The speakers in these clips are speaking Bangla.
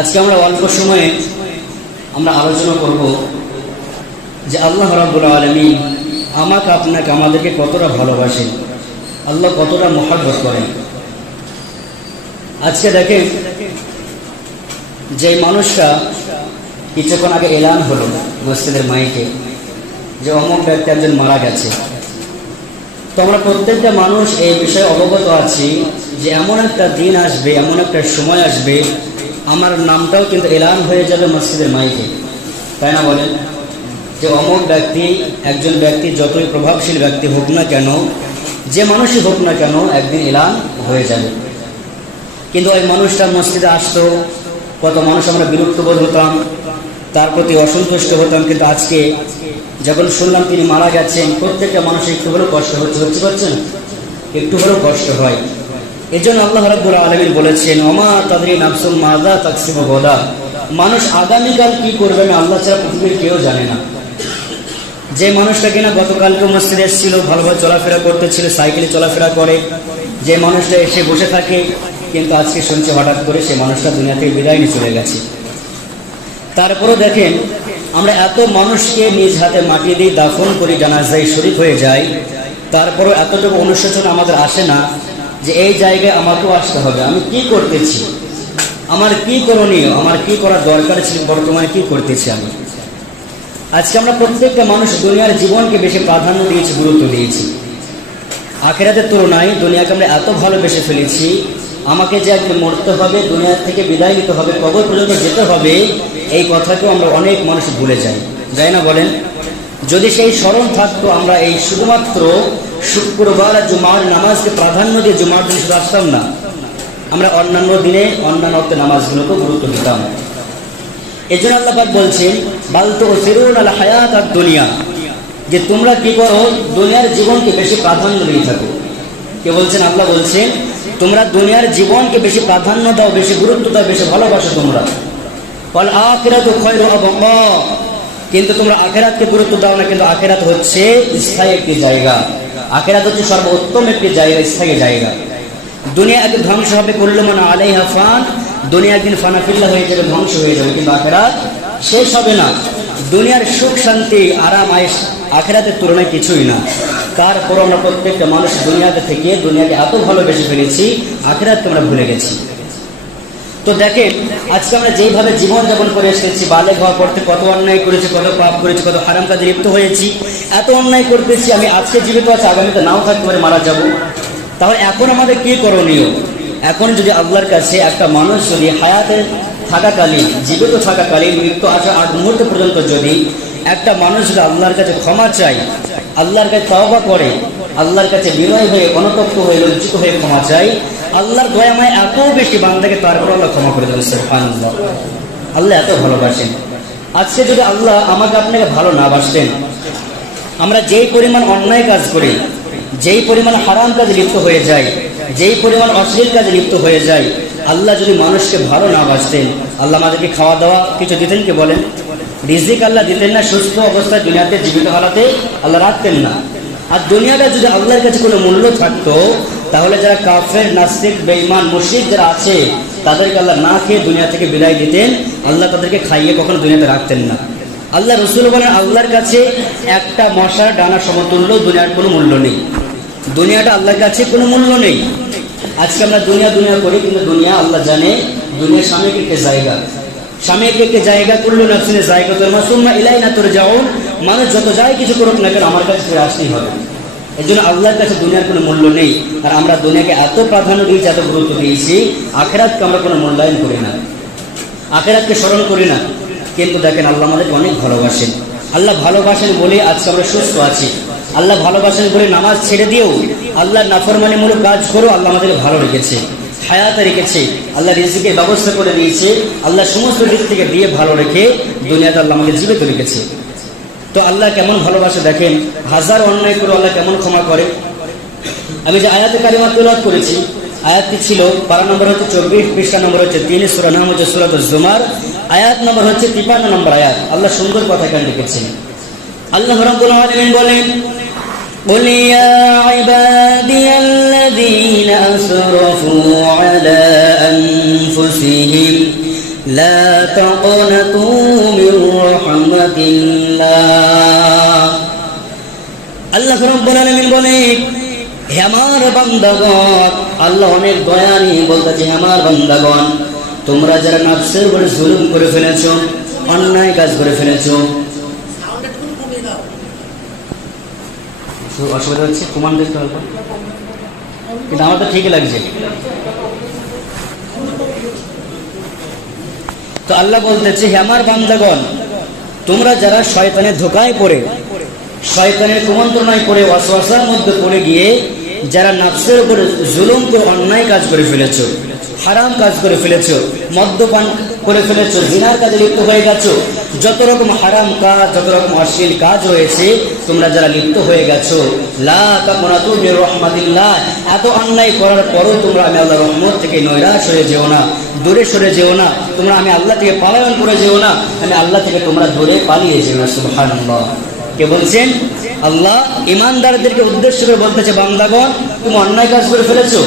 আজকে আমরা অল্প সময়ে আমরা আলোচনা করব যে আল্লাহ রাবুল আলমী আমাকে, আপনাকে, আমাদেরকে কতটা ভালোবাসেন, আল্লাহ কতটা মহাব্বত করেন। আজকে দেখেন যে মানুষটা কিছুক্ষণ আগে এলান হলো মসজিদের মাইকে, যে অমুক ব্যক্তি একজন মারা গেছে। তো আমরা প্রত্যেকটা মানুষ এই বিষয়ে অবগত আছি যে এমন একটা দিন আসবে, এমন একটা সময় আসবে আমার নামটাও কিন্তু এলান হয়ে যাবে মসজিদের মাইকে। তাই না বলেন? যে অমুক ব্যক্তি, একজন ব্যক্তি যতই প্রভাবশীল ব্যক্তি হোক না কেন, যে মানুষই হোক না কেন একদিন এলান হয়ে যাবে। কিন্তু ওই মানুষটা মসজিদে আসতো, কত মানুষ আমরা বিরক্ত বোধ হতাম, তার প্রতি অসন্তুষ্ট হতাম, কিন্তু আজকে যখন শুনলাম তিনি মারা গেছেন, প্রত্যেকটা মানুষ একটু হলেও কষ্ট হচ্ছে হচ্ছে পারছেন একটু হলেও কষ্ট হয়। এই জন্য আল্লাহ রাব্বুল আলমিন বলেছেন অমা তাদের নাফসুম মাদা তাকসিম গোদা? মানুষ আগামীকাল কি করবে আমি আল্লাহ ছাড়া পৃথিবীর কেউ জানে না। যে মানুষটা কিনা গতকালকে মসজিদে এসেছিল, ভালোভাবে চলাফেরা করতেছিল, সাইকেলে চলাফেরা করে, যে মানুষটা এসে বসে থাকে, কিন্তু আজকে শুনছে হঠাৎ করে সে মানুষটা দুনিয়া থেকে বিদায় নিয়ে চলে গেছে। তারপরেও দেখেন, আমরা এত মানুষকে নিজ হাতে মাটি দিয়ে দাফন করি, জানাজায় শরীর হয়ে যায় তারপরেও এতটুকু অনুশোচন আমাদের আসে না যে এই জায়গায় আমাকেও আসতে হবে। আমি কি করতেছি? আমার কি করণীয়? আমার কি করার দরকার ছিল? বর্তমানে কি করতেছি আমি? আজকে আমরা প্রত্যেকটা মানুষ দুনিয়ার জীবনকে বেশি প্রাধান্য দিয়েছি, গুরুত্ব দিয়েছি। আখেরাতের তুলনায় দুনিয়াকে আমরা এত ভালোবেসে ফেলেছি, আমাকে যে একদিন মরতে হবে, দুনিয়া থেকে বিদায় নিতে হবে, কবর পর্যন্ত যেতে হবে, এই কথাকেও আমরা অনেক মানুষ ভুলে যাই। যাই না বলেন? যদি সেই স্মরণ থাকতো, আমরা এই শুধুমাত্র শুক্রবার জুমার নামাজকে প্রাধান্য দিয়ে জুমার দিন শুধু আসতাম না। আমরা অন্যান্য দিনে, অন্যান্য নামাজগুলোকে গুরুত্ব দিতাম। এই জন্য আল্লাহ বলছেন বালতো ফেরুন আল হায়াত আর দুনিয়া যে তোমরা কি করো, দুনিয়ার জীবনকে বেশি প্রাধান্য দিয়ে থাকো। কে বলছেন? আল্লাহ বলছেন, তোমরা দুনিয়ার জীবনকে বেশি প্রাধান্য দাও, বেশি গুরুত্ব দাও, বেশি ভালোবাসো তোমরা। ফল আখেরাত খৈর কিন্তু তোমরা আখেরাতকে গুরুত্ব দাও না, কিন্তু আখেরাত হচ্ছে স্থায়ী একটি জায়গা। আখেরাত হচ্ছে সর্বোত্তম একটি জায়গা, স্থায়ী জায়গা। দুনিয়া একদিন ধ্বংস হবে করল মানে আলাই হাফান দুনিয়া একদিন ফানাফিল্লা হয়ে যাবে, ধ্বংস হয়ে যাবে, কিন্তু আখেরাত শেষ হবে না। দুনিয়ার সুখ, শান্তি, আরাম আয়েস আখেরাতের তুলনায় কিছুই না। তারপর আমরা প্রত্যেকটা মানুষ দুনিয়াতে থেকে দুনিয়াকে এত ভালোবেসে ফেলেছি আখেরাতকে আমরা ভুলে গেছি। তো দেখেন, আজকে আমরা যেইভাবে জীবনযাপন করে এসেছি, বালে পর থেকে কত অন্যায় করেছি, কত পাপ করেছি, কত হারাম কাজে লিপ্ত হয়েছি, এত অন্যায় করতেছি, আমি আজকে জীবিত আছি, আগামীতে নাও থাকতে পারে, মারা যাব। তাহলে এখন আমাদের কি করণীয়? এখন যদি আল্লাহর কাছে একটা মানুষ যদি হায়াতে থাকাকালীন, জীবিত থাকাকালীন, মৃত্যু আসা আগ মুহূর্ত পর্যন্ত যদি একটা মানুষ যদি আল্লাহর কাছে ক্ষমা চাই আল্লাহর কাছে তওবা করে আল্লাহর কাছে বিনয় হয়ে, অনতপ্ত হয়ে, লজ্জিত হয়ে ক্ষমা চাই। আল্লাহর দয়াময় এত বেশি বান্দাকে তারপর আল্লাহ ক্ষমা করে দেবেন, সুবহানাল্লাহ। আল্লাহ এত ভালোবাসেন। আজকে যদি আল্লাহ আমাকে আপনাকে ভালো না বাসতেন, আমরা যেই পরিমাণ অন্যায় কাজ করি, যেই পরিমাণ হারাম কাজে লিপ্ত হয়ে যায় যেই পরিমাণ অশ্লীল কাজে লিপ্ত হয়ে যায় আল্লাহ যদি মানুষকে ভালো না বাসতেন, আল্লাহ আমাদেরকে খাওয়া দাওয়া কিছু দিতেন কি বলেন? রিজিক আল্লাহ দিতেন না, সুস্থ অবস্থায় দুনিয়াতে জীবিত হারাতে আল্লাহ রাখতেন না। আর দুনিয়াটা যদি আল্লাহর কাছে কোনো মূল্য থাকতো, তাহলে যারা কাফের, নাস্তিক বেইমান মুশিদ যারা আছে, তাদেরকে আল্লাহ না খেয়ে দুনিয়া থেকে বিদায় দিতেন। আল্লাহ তাদেরকে খাইয়ে কখনো দুনিয়াতে রাখতেন না। আল্লাহ রসুল বলেন, আল্লাহর কাছে একটা মশার ডানা সমতুল্য, দুনিয়ার কোনো মূল্য নেই। দুনিয়াটা আল্লাহর কাছে কোনো মূল্য নেই। আজকে আমরা দুনিয়া দুনিয়া করি, কিন্তু দুনিয়া আল্লাহ জানে, দুনিয়ার স্বামীকে জায়গা। স্বামীকে জায়গা করল না জায়গা তোর মাসুম না ইলাই না তোর যাও মানুষ যত যাই কিছু করুক না কেন আমার কাছে ফিরে আসতেই হবে। এই জন্য আল্লাহর কাছে দুনিয়ার কোনো মূল্য নেই। আর আমরা দুনিয়াকে এত প্রাধান্য দিয়েছি এত গুরুত্ব দিয়েছি, আখেরাতকে আমরা কোনো মূল্যায়ন করি না। আখেরাতকে স্মরণ করি না। কিন্তু দেখেন আল্লাহ আমাদেরকে অনেক ভালোবাসেন। আল্লাহ ভালোবাসেন বলে আজকে আমরা সুস্থ আছি। আল্লাহ ভালোবাসেন বলে নামাজ ছেড়ে দিয়েও আল্লাহ নাফরমানিমূলক কাজ করেও আল্লাহ আমাদেরকে ভালো রেখেছে, হায়াতে রেখেছে, আল্লাহ রিজিকের ব্যবস্থা করে দিয়েছে, আল্লাহ সমস্ত দিক থেকে দিয়ে ভালো রেখে দুনিয়াতে আল্লাহ আমাকে জীবিত রেখেছে। তো আল্লাহ কেমন ভালোবাসে দেখেন হাজার অন্যায় করে আল্লাহ কেমন ক্ষমা করে আমি যে আয়াতে কারিমা তুলাদ করেছি আয়াতটি ছিল পারা নম্বর হচ্ছে চব্বিশ পৃষ্ঠা নম্বর হচ্ছে তিন সুরা নাম হচ্ছে সুরাত জুমার আয়াত নম্বর হচ্ছে তিপান্ন নম্বর আয়াত আল্লাহ সুন্দর কথা কেন লিখেছেন আল্লাহ রব্বুল আলামিন বলেন قل يا عبادي الذين أسرفوا على أنفسهم لا تقنطوا আমার তোমরা যারা নফসের উপরে জুলুম করে ফেলেছো, অন্যায় কাজ করে ফেলেছো অসুবিধা হচ্ছে? কমান দেখতে কিন্তু আমার তো ঠিকই লাগছে। তো আল্লাহ বলতেছে, হে আমার বান্দাগণ, তোমরা যারা শয়তানের ধোকায় পড়ে শয়তানের কুমন্ত্রণায় পড়ে, ওয়াসওয়াসার মধ্যে পড়ে গিয়ে যারা নাফসের উপরে জুলুম করে অন্যায় কাজ করে ফেলেছ, হারাম কাজ করে ফেলেছো, মদ্যপান করে ফেলেছো, জিনার কাজে লিপ্ত হয়ে গেছো, যত রকম হারাম কাজ, যত রকম অশ্লীল কাজ রয়েছে, তোমরা যারা লিপ্ত হয়ে গেছো, লা তাকুনাতু মির রাহমাতিল্লাহ এত অন্যায় করার পরও তোমরা আমি আল্লাহ রহমত থেকে নৈরাশ হয়ে যেও না, দূরে সরে যেও না, তোমরা আমি আল্লাহ থেকে পালায়ন করে যেও না, আমি আল্লাহ থেকে তোমরা দূরে পালিয়ে যেও না, সুবহানাল্লাহ। কে বলছেন? আল্লাহ ইমানদারদেরকে উদ্দেশ্য করে বলতেছে, বান্দাগণ, তুমি অন্যায় কাজ করে ফেলেছো,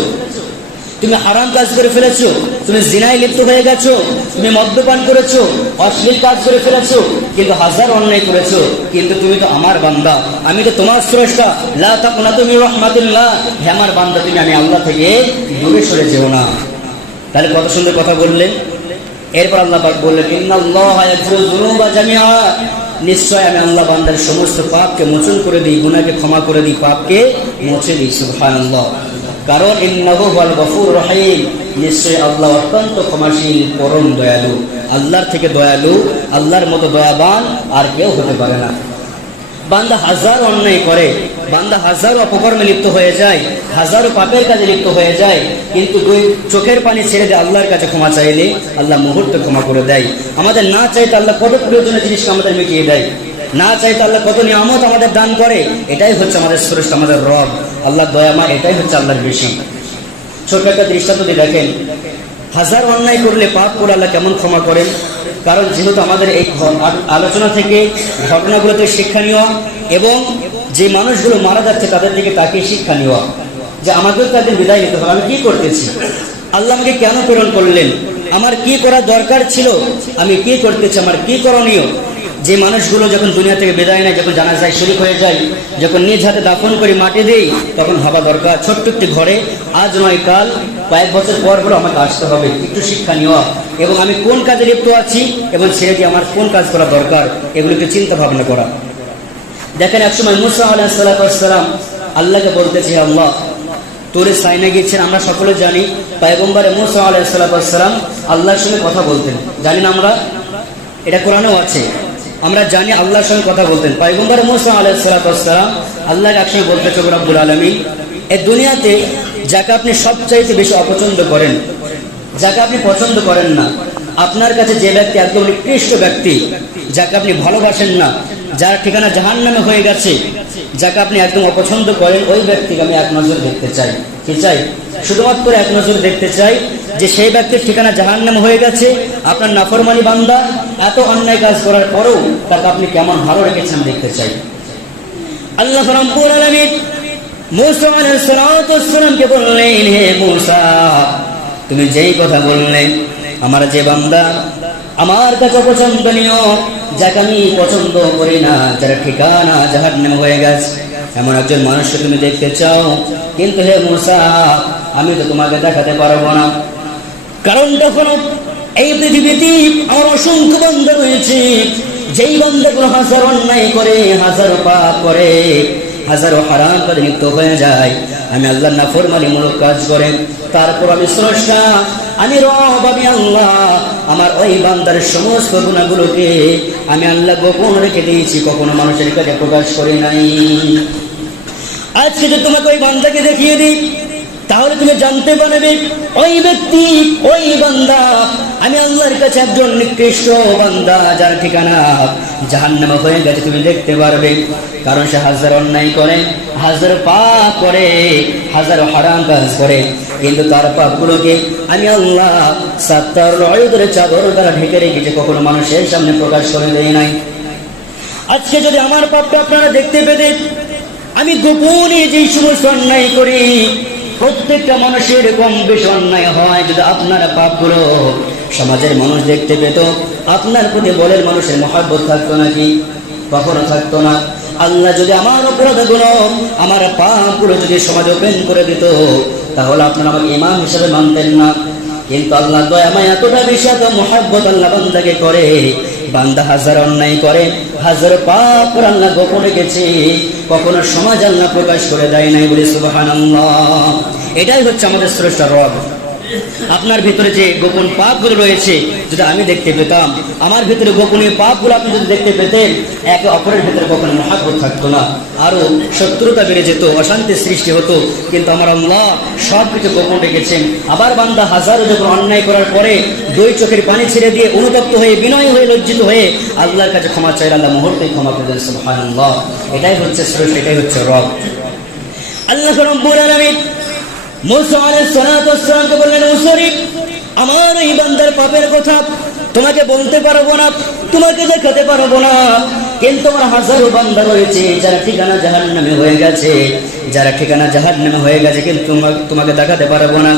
তুমি হারাম কাজ করে ফেলেছো, তুমি জিনায় লিপ্ত হয়ে গেছো, তুমি মদ্যপান করেছ, অশ্লীল কাজ করে ফেলেছো, কিন্তু হাজার অন্যায় করেছ, কিন্তু তুমি তো আমার বান্দা, আমি তো তোমার স্রষ্টা। লা তাকুনা তুমি রহমাতুল্লাহ। হে আমার বান্দা, তুমি আমি আল্লাহ থেকে দূরে সরে যেও না। তাহলে কত সুন্দর কথা বললেন। এরপর আল্লাহ বললেন, ইন্নাল্লাহা ইয়াগফিরু নিশ্চয় আমি আল্লাহ বান্দার সমস্ত পাপকে মোচন করে দিই গুনাকে ক্ষমা করে দিই, পাপকে মুছে দিই, সুবহানাল্লাহ। কারণ হুয়াল গফুর রহিম। নিশ্চয় আল্লাহ অত্যন্ত ক্ষমাশীল, পরম দয়ালু। আল্লাহর থেকে দয়ালু, আল্লাহর মতো দয়াবান আর কেউ হতে পারে না। বান্দা হাজার অন্যায় করে, বান্দা হাজারো অপকর্মে লিপ্ত হয়ে যায়, হাজারো পাপের কাজে লিপ্ত হয়ে যায়, কিন্তু দুই চোখের পানি ছেড়ে দিয়ে আল্লাহর কাছে ক্ষমা চাইলে আল্লাহ মুহূর্তে ক্ষমা করে দেয়। আমাদের না চাইতে আল্লাহ কত প্রয়োজনীয় জিনিসকে আমাদের মিটিয়ে দেয়? না চাইতে আল্লাহ কত নিয়ামত আমাদের দান করে? এটাই হচ্ছে আমাদের শ্রেষ্ঠ আমাদের রব। আল্লাহ দয়ামা এটাই হচ্ছে আল্লাহর বেশি ছোট একটা দৃষ্টান্ত দেখেন, হাজার অন্যায় করলে পাপ করে আল্লাহ কেমন ক্ষমা করেন? কারণ যেহেতু আমাদের এই আলোচনা থেকে ঘটনাগুলোতে শিক্ষা নেওয়া এবং যে মানুষগুলো মারা যাচ্ছে তাদের থেকে তাকে শিক্ষা নেওয়া, যে আমাদের তাদের বিদায় নিতে হবে। আমি কী করতেছি? আল্লাহ আমাকে কেন প্রেরণ করলেন? আমার কি করা দরকার ছিল? আমি কি করতেছি? আমার কি করণীয়? যে মানুষগুলো যখন দুনিয়া থেকে বিদায় নেয়, যখন জানা যায় শরীর হয়ে যায়, যখন নিজ হাতে দাফন করে মাটি দেই, তখন ভাবা দরকার ছোট্ট একটি ঘরে। আজ নয় কাল, কয়েক বছর পর হলো আমাকে আসতে হবে। একটু শিক্ষা নেওয়া। এবং আমি কোন কাজে লিপ্ত আছি এবং দিয়ে আমার কোন কাজ করা দরকার, এগুলো একটু চিন্তা ভাবনা করা। দেখেন একসময় মুসা আলাহিসাল্লাম আল্লাহকে বলতেছে আল্লাহ, তোরে সাইনা গিয়েছেন, আমরা সকলে জানি। পায়গম্বারে মুসা আলাহিসাল্লাম আল্লাহর সঙ্গে কথা বলতেন। জানি না আমরা? এটা কোরআনেও আছে। আমরা জানি আল্লাহর সঙ্গে কথা বলতেন। পাইগম্বর মুসা আলাইসালাম আল্লাহর একসঙ্গে বলতে চোখ রব্বুল আলমী এই দুনিয়াতে যাকে আপনি সবচাইতে বেশি অপছন্দ করেন, যাকে আপনি পছন্দ করেন না, আপনার কাছে যে ব্যক্তি একদম নিকৃষ্ট ব্যক্তি, যাকে আপনি ভালোবাসেন না, যার ঠিকানা জাহান নামে হয়ে গেছে, যাকে আপনি একদম অপছন্দ করেন, ওই ব্যক্তিকে আমি এক নজর দেখতে চাই। কি চাই? শুধুমাত্র এক নজর দেখতে চাই যে সেই ব্যক্তির ঠিকানা জাহান নামে হয়ে গেছে, আপনার নাফরমানি বান্দা, এত অন্যায় কাজ করার পরেও তাকে আপনি কেমন ভালো রেখেছেন দেখতে চাই। আল্লাহ রাব্বুল আলামিন মুসা আলাইহিস ওয়াসসালামকে বললেন, হে মুসা, তুমি যেই কথা বললে, আমার যে বান্দা, আমার কাছে পছন্দনীয়, যাকে আমি পছন্দ করি না, যার ঠিকানা জাহান্নাম হয়ে গেছে। এমন একজন মানুষকে তুমি দেখতে চাও? কিন্তু হে মুসা, আমি তো তোমাকে দেখাতে পারব না। কারণ তখন এই পৃথিবীতে আমার অসংখ্য বন্ধ রয়েছে। যেই বন্ধগুলো হাজার অন্যায় করে, হাজার পাপ করে, হাজারো হারাম কাজে লিপ্ত হয়ে যায়। আমি আল্লাহ না ফরমানি মূলক কাজ করে, তারপর আমি স্রষ্টা, আমি রব, আমি আল্লাহ, আমার ওই বান্দার সমস্ত গুণাগুলোকে আমি আল্লাহ গোপন রেখে দিয়েছি, কখনো মানুষের কাছে প্রকাশ করি নাই। আজকে যদি তোমাকে ওই বান্দাকে দেখিয়ে দিই তাহলে তুমি জানতে পারবে, ওই ব্যক্তি, ওই বান্দা, আমি আল্লাহর কাছে একজন নিকৃষ্ট বান্দা যার ঠিকানা জাহান্নামা হয়ে গেছে, তুমি দেখতে পারবে। কারণ সে হাজার অন্যায় করে, হাজার পাপ করে, হাজার হারাম কাজ করে। কিন্তু তার পাপগুলোকে আমি আল্লাহ সাত্তার ধরে চাদর দ্বারা ঢেকে রেখেছে, কখনো মানুষের সামনে প্রকাশ করে দেয় নাই। আজকে যদি আমার পাপটা আপনারা দেখতে পেতে, আমি গোপনে যেই সমস্ত অন্যায় করি প্রত্যেকটা মানুষের কম বেশি অন্যায় হয় যদি আপনারা পাপগুলো সমাজের মানুষ দেখতে পেত, আপনার প্রতি বলের মানুষের মহাব্বত থাকতো নাকি? কখনো থাকতো না। আল্লাহ যদি আমার অপরাধগুলো আমার পাপগুলো যদি সমাজ ওপেন করে দিত, তাহলে আপনারা আমাকে ইমাম হিসেবে মানতেন না। কিন্তু আল্লাহ দয়া মায়া এতটা বেশি এত মহাব্বত আল্লাহ বান্দাকে করে, বান্দা হাজার অন্যায় করে। হাজার পাপ রান্না গোপনে গেছে। কখনো সমাজ আল্লাহ প্রকাশ করে দেয় নাই বলে সুবাহ এটাই হচ্ছে আমাদের শ্রেষ্ঠ রব। আপনার ভিতরে যে গোপন পাপগুলো রয়েছে যদি আমি দেখতে পেতাম, আমার ভিতরে গোপনীয় পাপগুলো আপনি যদি দেখতে পেতেন, একে অপরের ভিতরে কখনো মহাব্বত থাকতো না। আরও শত্রুতা বেড়ে যেত অশান্তির সৃষ্টি হতো। কিন্তু আমার আল্লাহ সব কিছু গোপন রেখেছেন। আবার বান্দা হাজারো যখন অন্যায় করার পরে দুই চোখের পানি ছেড়ে দিয়ে অনুতপ্ত হয়ে, বিনয় হয়ে, লজ্জিত হয়ে আল্লাহর কাছে ক্ষমা চাই আল্লাহ মুহূর্তে ক্ষমা করে দেন এটাই হচ্ছে শ্রেষ্ঠ এটাই হচ্ছে রব। আল্লাহ মুসা আলাইহিস সালাতু ওয়াসসালামকে বললেন মুসরি আমার এই বান্দার পাপের কথা তোমাকে বলতে পারব না, তোমাকে দেখাতে পারব না। কিন্তু আমার হাজারো বান্দা রয়েছে, যারা ঠিকানা জাহান্নামে হয়ে গেছে, যারা ঠিকানা জাহান্নামে হয়ে গেছে, কিন্তু তোমাকে দেখাতে পারব না।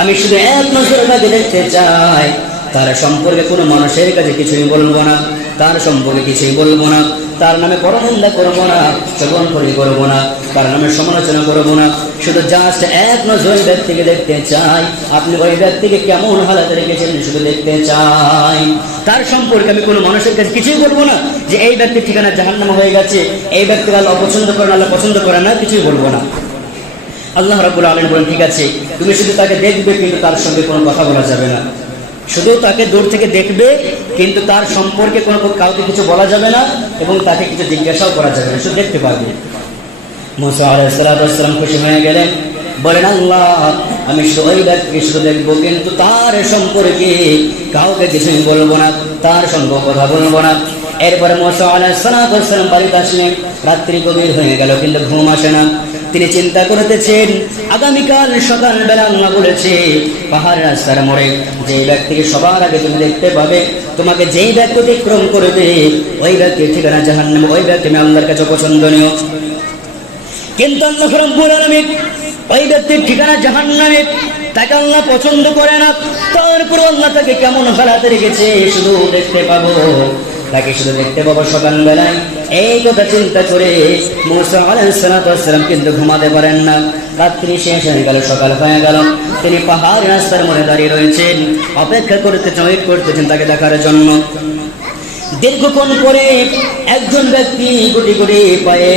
আমি শুধু এক নজর তাকে দেখতে চাই। তার সম্পর্কে কোনো মানুষের কাছে কিছুই বলব না, তার সম্পর্কে কিছুই বলব না। তার নামে পরনিন্দা করব না শ্রবণ করি করব না, তার নামে সমালোচনা করব না। শুধু জাস্ট এক নজর ব্যক্তিকে দেখতে চাই। আপনি ওই ব্যক্তিকে কেমন হালাতে রেখেছেন শুধু দেখতে চাই। তার সম্পর্কে আমি কোনো মানুষের কাছে কিছুই বলব না যে এই ব্যক্তির ঠিকানা জাহান্নামা হয়ে গেছে। এই ব্যক্তিকে আল্লাহ অপছন্দ করেন আল্লাহ পছন্দ করে না, কিছুই বলব না। আল্লাহ রাবুল আলম বলেন, ঠিক আছে, তুমি শুধু তাকে দেখবে কিন্তু তার সঙ্গে কোনো কথা বলা যাবে না। শুধু তাকে দূর থেকে দেখবে, কিন্তু তার সম্পর্কে কোনো কাউকে কিছু বলা যাবে না এবং তাকে কিছু জিজ্ঞাসাও করা যাবে না। শুধু দেখতে পারবে। মুসা খুশি হয়ে গেলেন। বলেন, আল্লাহ, আমি সবাই ব্যক্তি শুধু দেখব, কিন্তু তার সম্পর্কে কাউকে কিছু বলব না, তার সম্পর্কে কথা বলব না। এরপরে আসলেন রাত্রি গভীর হয়ে গেল, কিন্তু ঘুম আসে না। তিনি চিন্তা করতেছেন, আগামীকাল সকালবেলা আল্লাহ বলেছে, পাহাড় রাস্তার মোড়ে যে ব্যক্তিকে সবার আগে তুমি দেখতে পাবে, তোমাকে যেই ব্যক্তি অতিক্রম করবে, ওই ব্যক্তির ঠিকানা জাহান্নামে, ওই ব্যক্তি আমি কাছে পছন্দনীয় কিন্তু আল্লাহ রব্বুল আলামিন ওই ব্যক্তির ঠিকানা জাহান্নামে, তাকে আল্লাহ পছন্দ করে না। তারপর আল্লাহ তাকে কেমন হালাতে রেখেছে, শুধু দেখতে পাবো। তাকে শুধু দেখতে পাবো সকালবেলায়। এই কথা চিন্তা করে মুসা আলাইসালাম কিন্তু ঘুমাতে পারেন না। রাত্রি শেষ হয়ে গেল, সকাল হয়ে গেল। তিনি পাহাড় রাস্তার মনে দাঁড়িয়ে রয়েছেন। অপেক্ষা করতেছেন ওয়েট করতেছেন তাকে দেখার জন্য। দীর্ঘক্ষণ পরে একজন ব্যক্তি গুটি গুটি পায়ে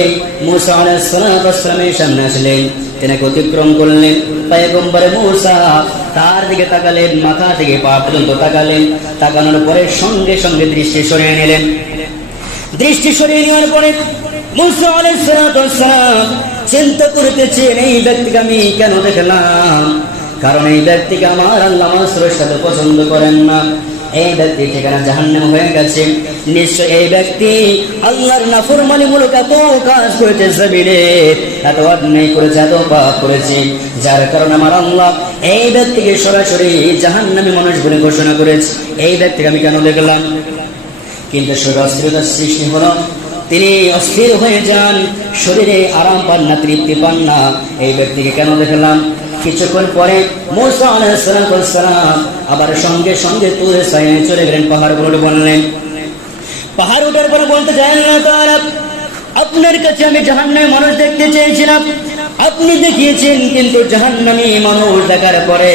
মুসা আলাইসালামের সামনে আসলেন। তেনাকে অতিক্রম করলেন, পায়গম্বরে মুসা তার দিকে তাকালেন, মাথা থেকে পা পর্যন্ত তাকালেন, তাকানোর পরে সঙ্গে সঙ্গে দৃষ্টি সরিয়ে নিলেন। দৃষ্টি সরিয়ে নেওয়ার পরে মুসা আলাইসালাম চিন্তা করতেছেন এই ব্যক্তিকে আমি কেন দেখলাম? কারণ এই ব্যক্তিকে আমার আল্লাহ সাথে পছন্দ করেন না। এই ব্যক্তি ঠিকানা জাহান্নাম হয়ে গেছে। নিশ্চয় এই ব্যক্তি আল্লাহর নাফরমানি মূলক এত কাজ করেছে জমিনে, এত অন্যায় করেছে, এত পাপ করেছে। যার কারণে আমার আল্লাহ এই ব্যক্তিকে সরাসরি জাহান্নামী মানুষ বলে ঘোষণা করেছে। এই ব্যক্তিকে আমি কেন দেখলাম? কিন্তু শরীর অস্থিরতার সৃষ্টি হলো। তিনি অস্থির হয়ে যান, শরীরে আরাম পান না, তৃপ্তি পান না। এই ব্যক্তিকে কেন দেখলাম? কিছুক্ষণ পরে আবার সঙ্গে সঙ্গে তুলে সাইনে চলে গেলেন পাহাড় বললেন, পাহাড় উঠার পরে বলতে চাই না তারা আপনার কাছে আমি জাহান্নামী মানুষ দেখতে চেয়েছিলাম। আপনি দেখিয়েছেন কিন্তু জাহান্নামী মানুষ দেখার পরে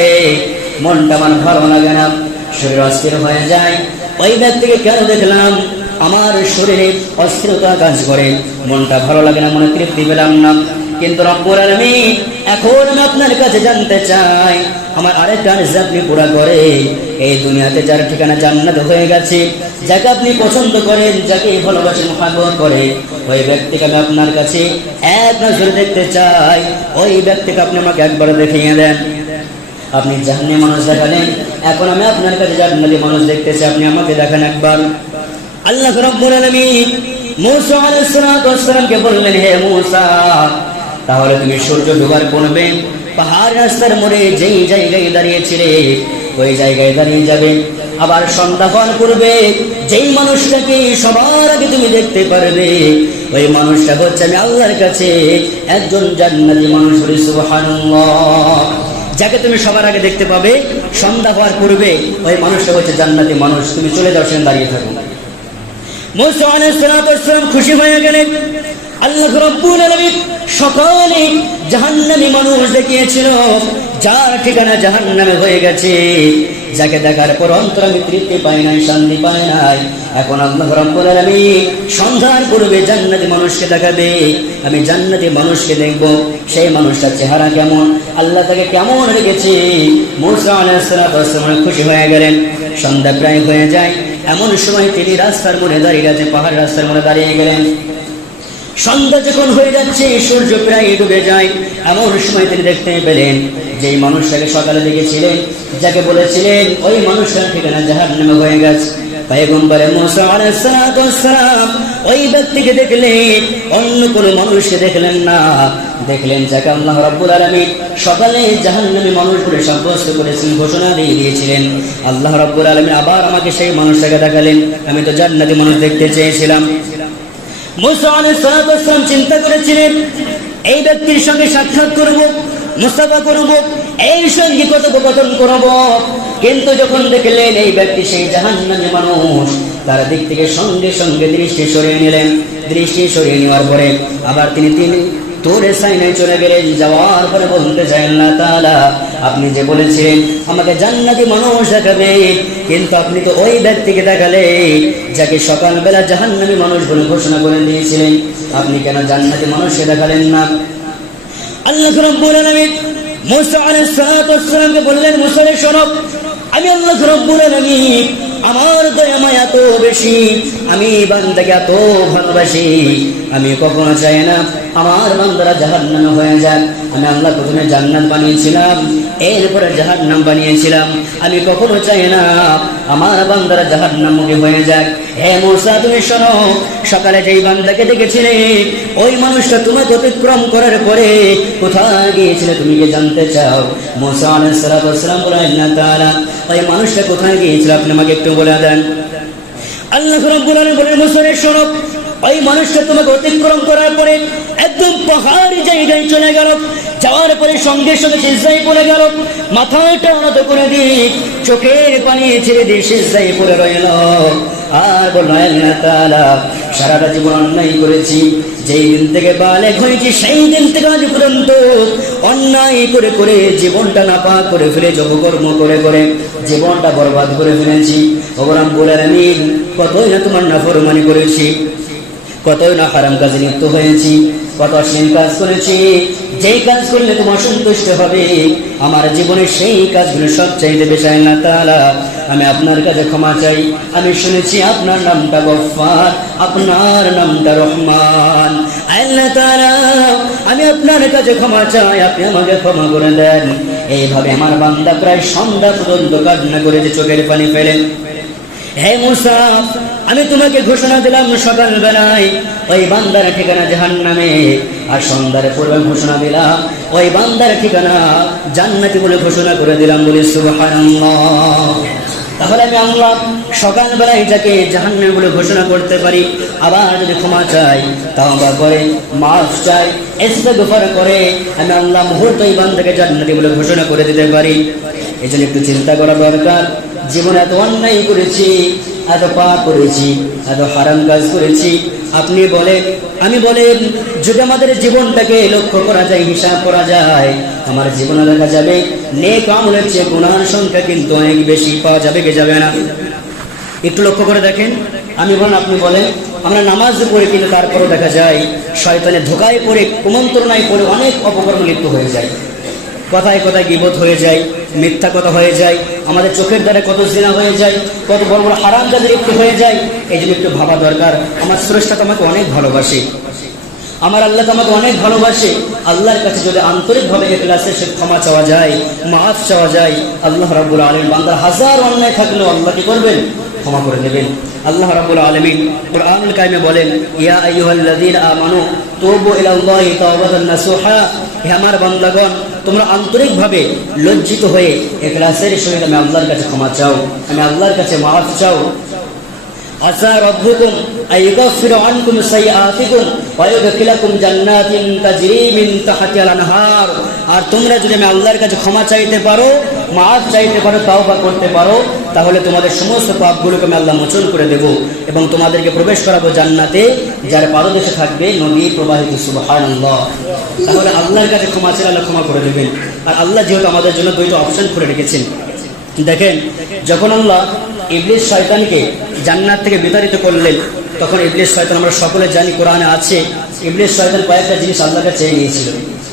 মনটা আমার ভালো লাগে না। শরীর অস্থির হয়ে যায়। ওই ব্যক্তিকে কেন দেখলাম? আমার শরীরে অস্থিরতা কাজ করে। মনটা ভালো লাগে না, মনে তৃপ্তি পেলাম না। কিন্তু রব্বুল আলামিন এখন আমি আপনার কাছে জানতে চাই, আমার আরেকটা আরজা আপনি পুরা করে, এই দুনিয়াতে যার ঠিকানা জান্নাত হয়ে গেছে, যাকে আপনি পছন্দ করেন, যাকে ভালোবাসেন মহাব্বত করে, ওই ব্যক্তিকে আমি আপনার কাছে এক নজর দেখতে চাই, ওই ব্যক্তিকে আপনি আমাকে একবার দেখিয়ে দেন। আপনি জাহান্নে মানুষ দেখালেন, এখন আমি আপনার কাছে জান্নাতি মানুষ দেখতে চাই, আপনি আমাকে দেখেন একবার। আল্লাহ রব্বুল আলামিন মূসা আলাইহিস সালাতু বললেন, হে মূসা তাহলে তুমি সূর্য ডোবার পড়বে পাহাড় রাস্তার মোড়ে যেই জায়গায় দাঁড়িয়েছিলে ওই জায়গায় দাঁড়িয়ে যাবে। আবার সন্ধ্যা ফল করবে যেই মানুষটাকে সবার আগে তুমি দেখতে পারবে, ওই মানুষটা হচ্ছে আমি আল্লাহর কাছে একজন জান্নাতি মানুষ বলি যাকে তুমি সবার আগে দেখতে পাবে সন্ধ্যা হওয়ার পূর্বে, ওই মানুষটা হচ্ছে জান্নাতি মানুষ। তুমি চলে যাও, সেখানে দাঁড়িয়ে থাকো। মুসা খুশি হয়ে গেলেন। আল্লাহ রাব্বুল আলামিন সকালে জাহান্নামী মানুষ দেখিয়েছিল, যার ঠিকানা জাহান্নামে হয়ে গেছে। যাকে দেখার পর অন্তর আমি তৃপ্তি পাই নাই, শান্তি পাই নাই। এখন আল্লাহ রাব্বুল আলামিন সন্ধ্যার পূর্বে জান্নাতি মানুষকে দেখাবে। আমি জান্নাতি মানুষকে দেখব, সেই মানুষটার চেহারা কেমন, আল্লাহ তাকে কেমন রেখেছে। মুসা খুশি হয়ে গেলেন। সন্ধ্যা প্রায় হয়ে যায়, এমন সময় তিনি রাস্তার মনে দাঁড়িয়ে গেছে পাহাড় রাস্তার মনে দাঁড়িয়ে গেলেন। সন্ধ্যা যখন হয়ে যাচ্ছে, সূর্য প্রায় ডুবে যায়। এমন সময় তিনি দেখতে পেলেন যে মানুষটাকে সকালে দেখেছিলেন, যাকে বলেছিলেন, ওই মানুষটার ঠিকানা জাহার নামে হয়ে গেছে। অন্য কোনো মানুষকে দেখলেন না। দেখলেন যাকে আল্লাহ রাব্বুল সকালে জাহান্নামী করেছেন, ঘোষণা দিয়ে দিয়েছিলেন। আবার আমাকে সেই মানুষটাকে দেখালেন। আমি তো জান্নাতি মানুষ দেখতে চেয়েছিলাম। মুসা আলাইহিস সালাতু চিন্তা করেছিলেন, এই ব্যক্তির সঙ্গে সাক্ষাৎ করব, মুস্তাফা করব, এই সঙ্গে কথোপকথন করব। কিন্তু যখন দেখলেন এই ব্যক্তি সেই জাহান্নামী মানুষ, তার দিক থেকে সঙ্গে সঙ্গে দৃষ্টি সরিয়ে নিলেন। দৃষ্টি সরিয়ে নেওয়ার পরে আবার তিনি তিনি তোরে সাইনে চলে গেলেন, যাওয়ার পরে বলতে চাই না তাআলা, আপনি যে বলেছেন আমাকে জান্নাতি মানুষ দেখাবে, কিন্তু আপনি তো ওই ব্যক্তিকে দেখালেন, যাকে সকালবেলা জাহান্নামী মানুষ বলে ঘোষণা করে দিয়েছিলেন। আপনি কেন জান্নাতি মানুষকে দেখালেন না? আল্লাহ রাব্বুল আলামিন মুসা আলাইহিস সালাতু বললেন মুসা রে আমি আল্লাহ রাব্বুল আলামিন, আমার দয়া এত বেশি, আমি বান্দাকে এত ভালোবাসি, আমি কখনো চাই না আমার বান্দারা জাহান্নামে হয়ে যাক। আমি আল্লাহ প্রথমে জান্নাত বানিয়েছিলাম, এরপরে জাহান্নাম বানিয়েছিলাম। আমি কখনো চাই না আমার বান্দারা জাহান্নামুখী হয়ে যাক। হে মুসা, তুমি শোনো, সকালে যেই বান্দাকে দেখেছিলে, ওই মানুষটা তোমাকে অতিক্রম করার পরে কোথায় গিয়েছিলে তুমি কি জানতে চাও? মুসা ওয়াস বলেন না তাআলা ওই মানুষটা কোথায় গিয়েছিল? আপনি আমাকে একটু বলে দেন। আল্লাহ রাব্বুল আলামিন বলেন মুসা রে শোনো ওই মানুষটা তোমাকে অতিক্রম করার পরে একদম পাহাড়ি জায়গায় চলে গেল। যাওয়ার পরে সঙ্গে সঙ্গে সিজদায় পড়ে গেল। মাথাটা উন্নত করে দিয়ে চোখের পানি ছেড়ে দিয়ে সিজদায় পড়ে রইল। আর বলল সারাটা জীবন অন্যায় করেছি। যেই দিন থেকে বালেক হয়েছি, সেই দিন থেকে আজ পর্যন্ত অন্যায় করে করে জীবনটা নাপাক করে ফেলে অপকর্ম করে করে জীবনটা বরবাদ করে ফেলেছি। ওবরাম বলে আমি কতই না তোমার নাফরমানি করেছি। কতই না হারাম কাজে লিপ্ত হয়েছি কত অশ্লীল কাজ করেছি, যেই কাজ করলে তোমার সন্তুষ্ট হবে, আমার জীবনে সেই কাজগুলো সব চাইতে বেশি না তারা আমি আপনার কাছে ক্ষমা চাই। আমি শুনেছি আপনার নামটা গফফার, আপনার নামটা রহমান। আল্লাহ তাআলা, আমি আপনার কাছে ক্ষমা চাই, আপনি আমাকে ক্ষমা করে দেন। এইভাবে আমার বান্দা প্রায় সন্ধ্যা পর্যন্ত কান্না করেছে চোখের পানি ফেলে। হে মুসা, আমি তোমাকে ঘোষণা দিলাম সকাল বেলায়, ওই বান্দার ঠিকানা জাহান্নামে। আর সন্ধ্যার পূর্বে ঘোষণা দিলাম, ওই বান্দার ঠিকানা জান্নাতি বলে ঘোষণা করে দিলাম বলে তাহলে আমি আল্লাহ সকাল বেলায় যাকে জাহান্নামে বলে ঘোষণা করতে পারি, আবার যদি ক্ষমা চাই, তাওবা করে, মাফ চাই এসে ইস্তেগফার করে, আমি আল্লাহ মুহূর্তে এই বান্দাকে জান্নাতি বলে ঘোষণা করে দিতে পারি। এই জন্য একটু চিন্তা করা দরকার। জীবনে এত অন্যায় করেছি, এত পাপ করেছি, এত হারাম কাজ করেছি। আপনি বলেন আমি বলেন যদি আমাদের জীবনটাকে লক্ষ্য করা যায়, হিসাব করা যায়, আমার জীবনে দেখা যাবে, নেক আমলের চেয়ে গুণার সংখ্যা কিন্তু অনেক বেশি পাওয়া যাবে কে যাবে না। একটু লক্ষ্য করে দেখেন, আমি বলেন, আপনি বলেন, আমরা নামাজ পড়ে কিন্তু তারপরও দেখা যায়, শয়তানের ধোকায় পড়ে, কুমন্ত্রণায় পড়ে অনেক অপকর্ম লিপ্ত হয়ে যায়। কথায় কথায় গিবত হয়ে যায়, মিথ্যা কথা হয়ে যায় আমাদের চোখের দ্বারা কত জিনা হয়ে যায়, কত বড় বড় হারাম কাজের একটু হয়ে যায়, এই জন্য একটু ভাবা দরকার। আমার স্রষ্টা তোমাকে অনেক ভালোবাসে। আমার আল্লাহ তোমাকে অনেক ভালোবাসে। আল্লাহর কাছে যদি আন্তরিকভাবে এখলাসে সে ক্ষমা চাওয়া যায়, মাফ চাওয়া যায়, আল্লাহ রাব্বুল আলামিন বান্দার হাজার অন্যায় থাকলেও আল্লাহ কি করবেন? ক্ষমা করে দেবেন। আল্লাহ রাব্বুল আলামিন কুরআনুল কারিমে বলেন, ইয়া আইয়ুহাল্লাযীনা আমানু তুবু ইলাল্লাহি তাওবাতান নাসুহা। হে আমার বান্দাগণ তোমরা আন্তরিকভাবে লজ্জিত হয়ে এখলাসের সঙ্গে আমি আল্লাহর কাছে ক্ষমা চাও, আমি আল্লাহর কাছে মাফ চাও। আসা রব্বুকুম আইগাফির আনকুম সাইয়্যাতিকুম ওয়া ইউদখিলাকুম আর তোমরা যদি আমি আল্লাহর কাছে ক্ষমা চাইতে পারো, মাফ চাইতে পারো, তাওবা করতে পারো, তাহলে তোমাদের সমস্ত পাপগুলোকে আমি আল্লাহ মোচন করে দেব এবং তোমাদেরকে প্রবেশ করাবো জান্নাতে, যার পাদদেশে থাকবে নদী প্রবাহিত সুবহানাল্লাহ। তাহলে আল্লাহর কাছে ক্ষমা চাইলে আল্লাহ ক্ষমা করে দেবেন। আর আল্লাহ যেহেতু আমাদের জন্য দুইটা অপশন করে রেখেছেন। দেখেন, যখন আল্লাহ ইবলিস শয়তানকে জান্নাত থেকে বিতাড়িত করলেন। তখন ইবলিস শয়তান, আমরা সকলে জানি কোরআনে আছে, ইবলিস শয়তান কয়েকটা জিনিস আল্লাহকে চেয়ে নিয়েছিল।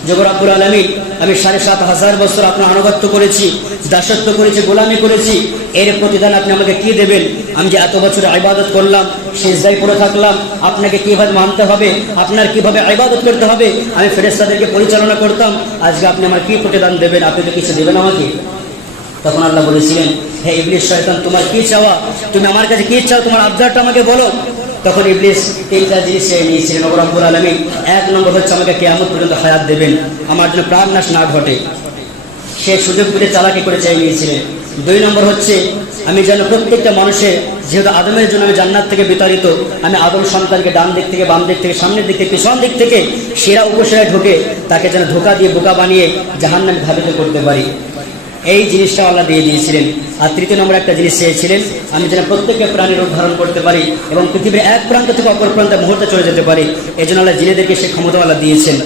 জগর আব্বুল আলমী আমি সাড়ে সাত হাজার বছর আপনার আনুগত্য করেছি, দাসত্ব করেছি, গোলামি করেছি, এর প্রতিদান আপনি আমাকে কি দেবেন? আমি যে এত বছর ইবাদত করলাম শেষদায় পড়ে থাকলাম, আপনাকে কীভাবে মানতে হবে? আপনার কীভাবে ইবাদত করতে হবে? আমি ফেরেস্তাদেরকে পরিচালনা করতাম, আজকে আপনি আমার কি প্রতিদান দেবেন? আপনি তো কিছু দেবেন আমাকে। তখন আল্লাহ বলেছিলেন, হে ইবলিশ শয়তান, তোমার কি চাওয়া? তুমি আমার কাছে কি চাও? তোমার আবদারটা আমাকে বলো। তখন ইবলিশ তিনটা জিনিস চেয়ে নিয়েছিলেন ওপর আব্বুল আলমী এক নম্বর হচ্ছে আমাকে কেয়ামত পর্যন্ত হায়াত দেবেন। আমার জন্য প্রাণ নাশ না ঘটে। সে সুযোগ পেতে চালাকি করে চেয়ে নিয়েছিলেন। দুই নম্বর হচ্ছে, আমি যেন প্রত্যেকটা মানুষের যেহেতু আদমের জন্য আমি জান্নাত থেকে বিতাড়িত, আমি আদম সন্তানকে ডান দিক থেকে, বাম দিক থেকে, সামনের দিক থেকে, পিছন দিক থেকে সেরা উপসেরায় ঢোকে তাকে যেন ধোকা দিয়ে বোকা বানিয়ে জাহান্নামে ধাবিত করতে পারি। এই জিনিসটা আল্লাহ দিয়ে দিয়েছিলেন। আর তৃতীয় নম্বর একটা জিনিস চেয়েছিলেন, আমি যেন প্রত্যেকটা প্রাণীর রূপ ধারণ করতে পারি এবং পৃথিবীর এক প্রান্ত থেকে অপর প্রান্তে মুহূর্তে চলে যেতে পারি। এই জন্য আল্লাহ জিনেদেরকে সে ক্ষমতা আল্লাহ দিয়েছেন।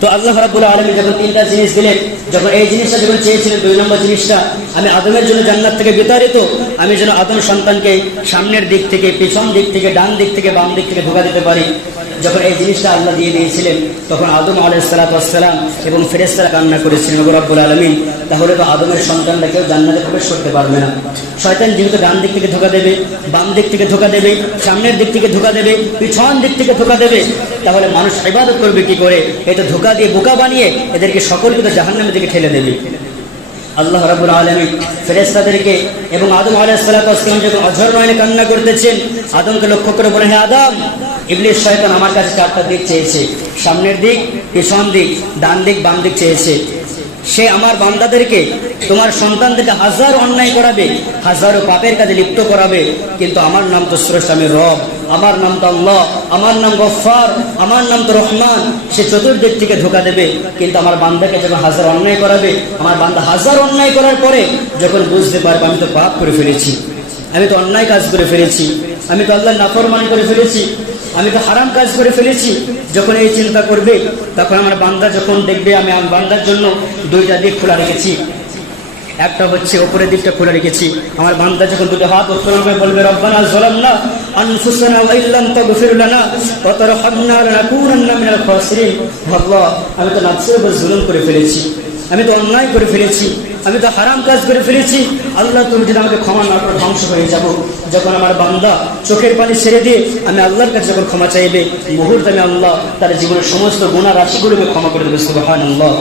তো আল্লাহ রাবুল আলমী যখন তিনটা জিনিস দিলেন, যখন এই জিনিসটা যখন চেয়েছিলেন, দুই নম্বর জিনিসটা, আমি আদমের জন্য জান্নাত থেকে বিতাড়িত, আমি যেন আদম সন্তানকে সামনের দিক থেকে, পিছন দিক থেকে, ডান দিক থেকে, বাম দিক থেকে ধোকা দিতে পারি। যখন এই জিনিসটা আল্লাহ দিয়ে দিয়েছিলেন, তখন আদম আলাইসালাতাম এবং ফেরেস্তারা কান্না করেছিলেন রব্বুল আলমিন, তাহলে তো আদমের সন্তানরা কেউ জান্নাতে প্রবেশ করতে পারবে না। শয়তান যেহেতু ডান দিক থেকে ধোকা দেবে, বাম দিক থেকে ধোকা দেবে, সামনের দিক থেকে ধোকা দেবে, পিছন দিক থেকে ধোকা দেবে, তাহলে মানুষ ইবাদত করবে কি করে? এটা ধোকা দিয়ে বোকা বানিয়ে এদেরকে সকলকে তো জাহান্নামের দিকে ঠেলে দেবে। আল্লাহ রাবুল আলমী ফেরেস্তাদেরকে এবং আদম আলাইসালাম যখন অঝর নয়নে কান্না করতেছেন, আদমকে লক্ষ্য করে বলে, হে আদম ইবলিশ শয়তান আমার কাছে চারটা দিক চেয়েছে। সামনের দিক, পিছন দিক, ডান দিক, বাম দিক চেয়েছে। সে আমার বান্দাদেরকে, তোমার সন্তানদেরকে হাজার অন্যায় করাবে, হাজারো পাপের কাজে লিপ্ত করাবে। কিন্তু আমার নাম তো শ্রেষ্ঠ, আমি রব। আমার নাম তো আল্লাহ, আমার নাম গফার আমার নাম তো রহমান। সে চতুর্দিক থেকে ধোকা দেবে, কিন্তু আমার বান্দাকে যখন হাজার অন্যায় করাবে, আমার বান্দা হাজার অন্যায় করার পরে যখন বুঝতে পারবে, আমি তো পাপ করে ফেলেছি। আমি তো অন্যায় কাজ করে ফেলেছি। আমি তো আল্লাহ নাফরমানি করে ফেলেছি। আমি তো হারাম কাজ করে ফেলেছি। যখন এই চিন্তা করবে, তখন আমার বান্দা যখন দেখবে আমি আমার বান্দার জন্য দুইটা দিক খোলা রেখেছি। একটা হচ্ছে ওপরের দিকটা খোলা রেখেছি। আমার বান্দা যখন দুটো হাত উত্তোলন করে বলবে, রব্বানা জলামনা আল্লাহ, আমি তো নাফসের করে ফেলেছি। আমি তো অন্যায় করে ফেলেছি। আমি তো হারাম কাজ করে ফেলেছি। আল্লাহ, তুমি যদি আমাকে ক্ষমা না করে, ধ্বংস হয়ে যাব। যখন আমার বান্দা চোখের পানি ছেড়ে দিয়ে আমি আল্লাহর কাছে যখন ক্ষমা চাইবে, মুহূর্তে আমি আল্লাহ তার জীবনের সমস্ত গুণা রাশিগুলোকে ক্ষমা করে দেবে সুবাহান আল্লাহ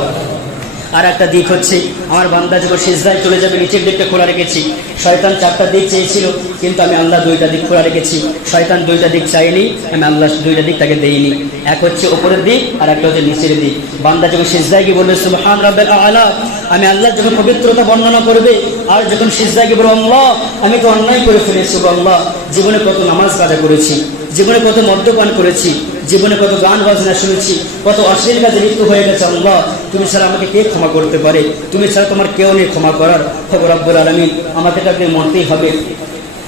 আর একটা দিক হচ্ছে, আমার বান্দা যখন শেষদায় চলে যাবে, নিচের দিকটা খোলা রেখেছি। শয়তান চারটা দিক চেয়েছিল, কিন্তু আমি আল্লাহ দুইটা দিক খোলা রেখেছি। শয়তান দুইটা দিক চাইনি আমি আল্লাহ দুইটা দিক তাকে দেইনি। এক হচ্ছে ওপরের দিক, আর একটা হচ্ছে নিচের দিক। বান্দা যখন শেষদায় গিয়ে বলবে, সুবহান রাব্বিল আলা আমি আল্লাহ যখন পবিত্রতা বর্ণনা করবে, আর যখন শেষদায় গিয়ে বলব, আল্লাহ আমি তো অন্যায় করে ফেলেছি আল্লাহ জীবনে কত নামাজ কাজা করেছি। জীবনে কত মদ্যপান করেছি, জীবনে কত গান বাজনা শুনেছি, কত অশ্লীল কাজে লিপ্ত হয়ে গেছে আল্লাহ। তুমি ছাড়া আমাকে কে ক্ষমা করতে পারে? তুমি ছাড়া তোমার কেউ নেই ক্ষমা করার। খবর আব্বুল আলমী আমাকে তাকে মরতেই হবে।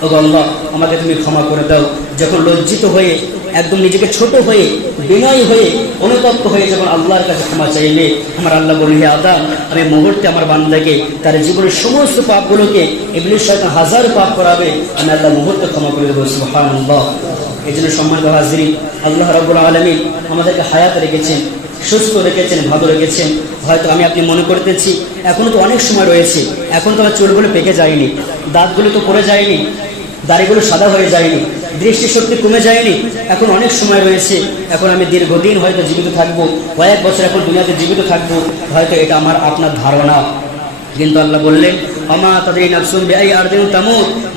ও আল্লাহ, আমাকে তুমি ক্ষমা করে দাও। যখন লজ্জিত হয়ে একদম নিজেকে ছোট হয়ে, বিনয় হয়ে, অনুতপ্ত হয়ে যখন আল্লাহর কাছে ক্ষমা চাইলে, আমার আল্লাহ বলি হে আদাম, আমি মুহূর্তে আমার বান্দাকে, তার জীবনের সমস্ত পাপগুলোকে এগুলির সাথে হাজার পাপ করাবে, আমি আল্লাহ মুহূর্তে ক্ষমা করে দেবো এই জন্য সম্মানিত হাজরি আল্লাহ রব্বুল আলমী আমাদেরকে হায়াত রেখেছেন, সুস্থ রেখেছেন, ভালো রেখেছেন। হয়তো আমি আপনি মনে করতেছি, এখনও তো অনেক সময় রয়েছে, এখন তো আমার চুলগুলো পেকে যায়নি, দাঁতগুলো তো পড়ে যায়নি দাড়িগুলো সাদা হয়ে যায়নি, দৃষ্টিশক্তি কমে যায়নি। এখন অনেক সময় রয়েছে, এখন আমি দীর্ঘদিন হয়তো জীবিত থাকব, কয়েক বছর এখন দুনিয়াতে জীবিত থাকব, হয়তো এটা আমার আপনার ধারণা। কিন্তু আল্লাহ বললেন আমা তাদের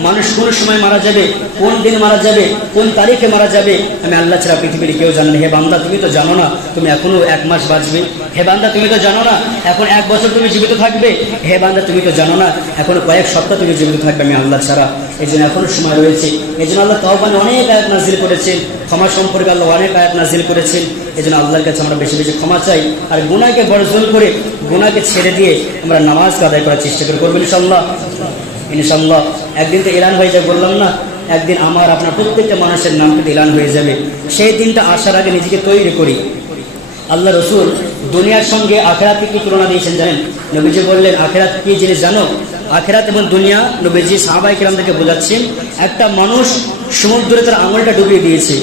মানুষ কোন সময় মারা যাবে? কোন দিন মারা যাবে? কোন তারিখে মারা যাবে? আমি আল্লাহ ছাড়া পৃথিবীর কেউ জানেন হে বান্দা, তুমি তো জানো না, তুমি এখনও এক মাস বাঁচবে। হে বান্দা, তুমি তো জানো না, এখন এক বছর তুমি জীবিত থাকবে। হে বান্দা, তুমি তো জানো না, এখনও কয়েক সপ্তাহ তুমি জীবিত থাকবে আমি আল্লাহ ছাড়া। এই জন্য এখনও সময় রয়েছে। এই জন্য আল্লাহ তহবানে অনেক আয়াত নাজিল করেছেন। ক্ষমা সম্পর্কে আল্লাহ অনেক আয়াত নাজিল করেছেন। এই জন্য আল্লাহর কাছে আমরা বেশি বেশি ক্ষমা চাই। আর গুনাকে বর্জন করে গুনাকে ছেড়ে দিয়ে আমরা নামাজ আদায় করার চেষ্টা করে করব ইনশাল্লাহ ইনশাল্লাহ একদিন তো এলান হয়ে যায়, বললাম না, একদিন আমার আপনার প্রত্যেকটা মানুষের নাম কিন্তু এলান হয়ে যাবে। সেই দিনটা আসার আগে নিজেকে তৈরি করি। আল্লাহ রসুল দুনিয়ার সঙ্গে আখেরাতকে কি তুলনা দিয়েছেন জানেন? নবীজি বললেন, আখেরাত কি জিনিস জানো? আখেরাত এবং দুনিয়া, নবীজি সাহাবাই কিরামদেরকে বোঝাচ্ছেন একটা মানুষ সমুদ্রে তার আঙুলটা ডুবিয়ে দিয়েছে।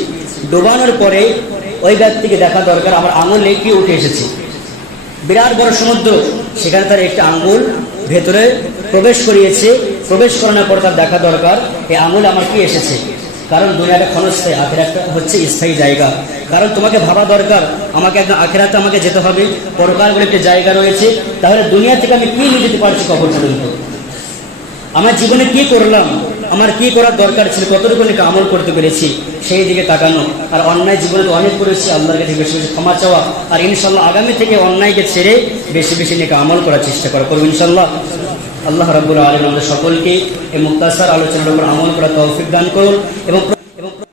ডোবানোর পরে ওই ব্যক্তিকে দেখা দরকার, আমার আঙুলে কি উঠে এসেছে। বিরাট বড় সমুদ্র, সেখানে তার একটা আঙ্গুল ভেতরে প্রবেশ করিয়েছে, প্রবেশ করানোর পর তার দেখা দরকার এই আঙুল আমার কি এসেছে? কারণ দুনিয়াটা ক্ষণস্থায়ী আখেরাটা হচ্ছে স্থায়ী জায়গা। কারণ তোমাকে ভাবা দরকার, আমাকে একদম আখেরাতে আমাকে যেতে হবে পরকাল বলে একটা জায়গা রয়েছে, তাহলে দুনিয়া থেকে আমি কি নিয়ে যেতে পারছি কখন পর্যন্ত? আমার জীবনে কি করলাম? আমার কি করার দরকার ছিল? কতটুকু নাকি আমল করতে পেরেছি? সেই দিকে তাকানো। আর অন্যায় জীবনে তো অনেক করেছি, আল্লাহর কাছে বেশি বেশি ক্ষমা চাওয়া। আর ইনশাল্লাহ আগামী থেকে অন্যায়কে ছেড়ে বেশি বেশি নাকি আমল করার চেষ্টা করা। করব ইনশাল্লাহ আল্লাহ রাবুল আলম আমাদের সকলকে এই মুক্তাসার আলোচনার উপর আমল করা তৌফিক দান করুন এবং